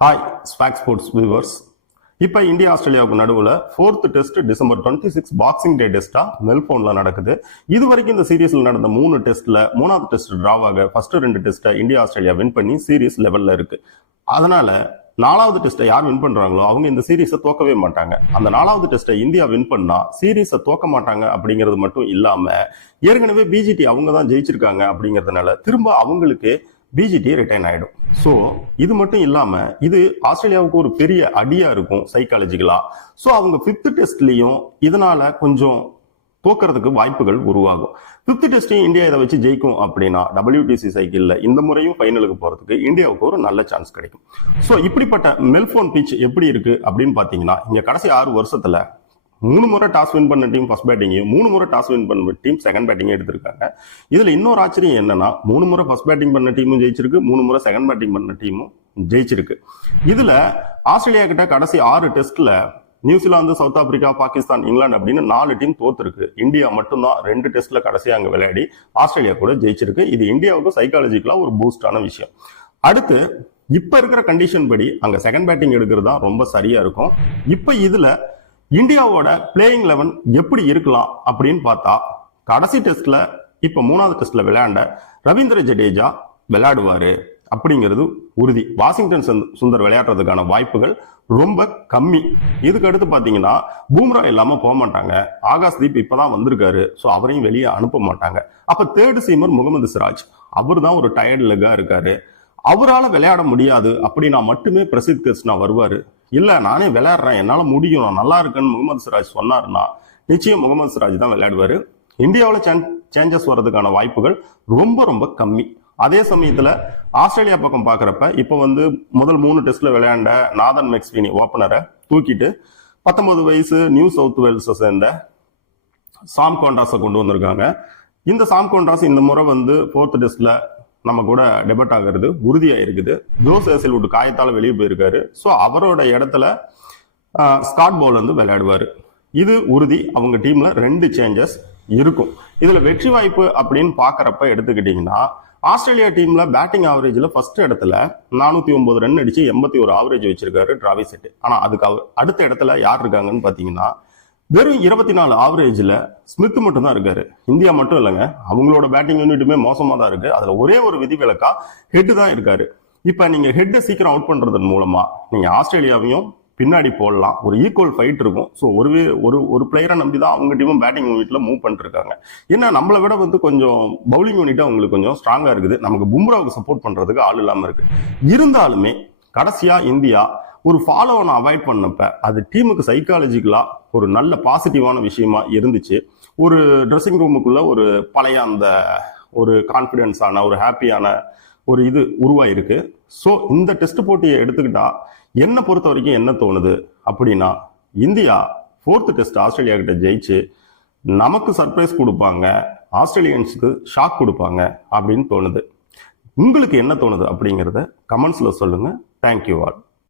Hi ஸ்பாக் sports viewers இப்போ India ஆஸ்திரேலியாவுக்கு நடுவில் fourth test December twenty six Boxing Day டெஸ்ட்டாக மெல்போனில் நடக்குது. இது வரைக்கும் இந்த சீரீஸில் நடந்த மூணு டெஸ்ட்டில் மூணாவது டெஸ்ட் ட்ராவாக ஃபர்ஸ்ட் ரெண்டு டெஸ்ட்டை இந்தியா ஆஸ்திரேலியா வின் பண்ணி சீரீஸ் லெவலில் இருக்குது அதனால் நாலாவது டெஸ்ட்டை யார் வின் பண்ணுறாங்களோ அவங்க இந்த சீரீஸை தோக்கவே மாட்டாங்க. அந்த நாலாவது டெஸ்ட்டை இந்தியா வின் பண்ணால் சீரீஸை தோக்க மாட்டாங்க அப்படிங்கிறது மட்டும் இல்லாமல் ஏற்கனவே பிஜிடி அவங்க தான் ஜெயிச்சிருக்காங்க அப்படிங்கிறதுனால திரும்ப அவங்களுக்கு பிஜிடி ரிட்டைன் ஆகிடும் ஸோ இது மட்டும் இல்லாமல் இது ஆஸ்திரேலியாவுக்கு ஒரு பெரிய அடியாக இருக்கும் சைக்காலஜிக்கலாக ஸோ அவங்க ஃபிஃப்த் டெஸ்ட்லேயும் இதனால் கொஞ்சம் தோக்கிறதுக்கு வாய்ப்புகள் உருவாகும். ஃபிஃப்த் டெஸ்ட்டையும் இந்தியா இதை வச்சு ஜெயிக்கும் அப்படின்னா டபிள்யூடிசி சைக்கிளில் இந்த முறையும் ஃபைனலுக்கு போகிறதுக்கு இந்தியாவுக்கு ஒரு நல்ல சான்ஸ் கிடைக்கும். ஸோ இப்படிப்பட்ட மெல்ஃபோன் பிச் எப்படி இருக்குது அப்படின்னு பார்த்தீங்கன்னா இங்கே கடைசி ஆறு வருஷத்தில் மூணு முறை டாஸ் வின் பண்ண டீம் ஃபர்ஸ்ட் பேட்டிங்கையும் மூணு முறை டாஸ் வின் பண்ண டீம் செகண்ட் பேட்டிங்கும் எடுத்திருக்காங்க. இதில் இன்னொரு ஆச்சரியம் என்னன்னா மூணு முறை ஃபர்ஸ்ட் பேட்டிங் பண்ண டீமும் ஜெயிச்சிருக்கு மூணு முறை செகண்ட் பேட்டிங் பண்ண டீமும் ஜெயிச்சிருக்கு. இதில் ஆஸ்திரேலியா கிட்ட கடைசி ஆறு டெஸ்ட்ல New Zealand South Africa Pakistan England அப்படின்னு நாலு டீம் தோத்துருக்கு. இந்தியா மட்டும்தான் ரெண்டு டெஸ்ட்ல கடைசியாக அங்கே விளையாடி ஆஸ்திரேலியா கூட ஜெயிச்சிருக்கு. இது இந்தியாவுக்கு சைக்காலஜிக்கலாக ஒரு பூஸ்டான விஷயம். அடுத்து இப்போ இருக்கிற கண்டிஷன் படி அங்கே செகண்ட் பேட்டிங் எடுக்கிறது தான் ரொம்ப சரியாக இருக்கும். இப்போ இதில் இந்தியாவோட பிளேயிங் லெவன் எப்படி இருக்கலாம் அப்படின்னு பார்த்தா கடைசி டெஸ்ட்ல இப்ப மூணாவது டெஸ்ட்ல விளையாண்ட ரவீந்திர ஜடேஜா விளையாடுவாரு. அப்படிங்கிறது உறுதி. வாஷிங்டன் சுந்தர் விளையாடுறதுக்கான வாய்ப்புகள் ரொம்ப கம்மி. இதுக்கு அடுத்து பாத்தீங்கன்னா பூம்ரா இல்லாம போக மாட்டாங்க. ஆகாஷ் தீப் இப்பதான் வந்திருக்காரு. ஸோ அவரையும் வெளியே அனுப்ப மாட்டாங்க. அப்ப தேர்டு சீமர் முகமது சிராஜ். அவர் தான் ஒரு டயர்ட் லெக்கா இருக்காரு. அவரால் விளையாட முடியாது. அப்படின்னா மட்டுமே பிரசித் கிருஷ்ணா வருவாரு. இல்லை நானே விளையாடுறேன். என்னால் முடியும். நான் நல்லா இருக்கேன்னு முகமது சிராஜ் சொன்னாருன்னா நிச்சயம் முகமது சிராஜ் தான் விளையாடுவார். இந்தியாவில் சேஞ்சஸ் வர்றதுக்கான வாய்ப்புகள் ரொம்ப ரொம்ப கம்மி. அதே சமயத்தில் ஆஸ்திரேலியா பக்கம் பார்க்குறப்ப இப்போ வந்து முதல் மூணு டெஸ்ட்டில் விளையாண்ட நாதன் மெக்ஸ்வினி ஓப்பனரை தூக்கிட்டு பத்தொன்பது வயசு நியூ சவுத் வேல்ஸை சேர்ந்த சாம் கோண்டாஸை கொண்டு வந்திருக்காங்க. இந்த சாம் கோண்டாஸ் இந்த முறை வந்து ஃபோர்த் டெஸ்ட்டில் நம்ம கூட டெபட் ஆகிறது உறுதியாக இருக்குது. ஜோஸ் ஏசில்வுட் காயத்தால் வெளியே போயிருக்காரு. ஸோ அவரோட இடத்துல ஸ்காட் பவுல் வந்து விளையாடுவார். இது உறுதி. அவங்க டீமில் ரெண்டு சேஞ்சஸ் இருக்கும். இதில் வெற்றி வாய்ப்பு அப்படின்னு பார்க்குறப்ப எடுத்துக்கிட்டிங்கன்னா ஆஸ்திரேலியா டீம்ல பேட்டிங் ஆவரேஜில் ஃபர்ஸ்ட் இடத்துல நானூற்றி ஒன்பது ரன் அடிச்சு எண்பத்தி ஒரு ஆவரேஜ் வச்சிருக்காரு டிராவி ஆனால் அதுக்கு அவர் அடுத்த இடத்துல யார் இருக்காங்கன்னு பார்த்தீங்கன்னா வெறும் இருபத்தி நாலு ஆவரேஜில் ஸ்மித் மட்டும் தான் இருக்காரு. இந்தியா மட்டும் இல்லைங்க. அவங்களோட பேட்டிங் யூனிட்டுமே மோசமாக தான் இருக்கு. அதில் ஒரே ஒரு விதிவிலக்கா ஹெட் தான் இருக்காரு. இப்போ நீங்கள் ஹெட்டை சீக்கிரம் அவுட் பண்ணுறதன் மூலமாக நீங்கள் ஆஸ்திரேலியாவையும் பின்னாடி போடலாம். ஒரு ஈக்குவல் ஃபைட் இருக்கும். ஸோ ஒரு ஒரு ஒரு பிளேயரை நம்பி தான் அவங்க டீமும் பேட்டிங் யூனிட்டில் மூவ் பண்ணிருக்காங்க. ஏன்னா நம்மளை விட வந்து கொஞ்சம் பவுலிங் யூனிட் அவங்களுக்கு கொஞ்சம் ஸ்ட்ராங்காக இருக்குது. நமக்கு பும்ராவுக்கு சப்போர்ட் பண்ணுறதுக்கு ஆள் இல்லாமல் இருக்குது இருந்தாலுமே கடைசியாக இந்தியா ஒரு ஃபாலோவனை அவாய்ட் பண்ணப்ப அது டீமுக்கு சைக்காலஜிக்கலா ஒரு நல்ல பாசிட்டிவான விஷயமா இருந்துச்சு. ஒரு ட்ரெஸ்ஸிங் ரூமுக்குள்ள ஒரு பழைய அந்த ஒரு கான்ஃபிடென்ஸான ஒரு ஹாப்பியான ஒரு இது உருவாயிருக்கு. ஸோ இந்த டெஸ்ட் போட்டியை எடுத்துக்கிட்டா என்னை பொறுத்த வரைக்கும் என்ன தோணுது அப்படின்னா இந்தியா ஃபோர்த் டெஸ்ட் ஆஸ்திரேலியா கிட்ட ஜெயிச்சு நமக்கு சர்ப்ரைஸ் கொடுப்பாங்க ஆஸ்திரேலியன்ஸுக்கு ஷாக் கொடுப்பாங்க அப்படின்னு தோணுது. உங்களுக்கு என்ன தோணுது அப்படிங்கிறத கமெண்ட்ஸில் சொல்லுங்கள் தேங்க்யூ ஆல்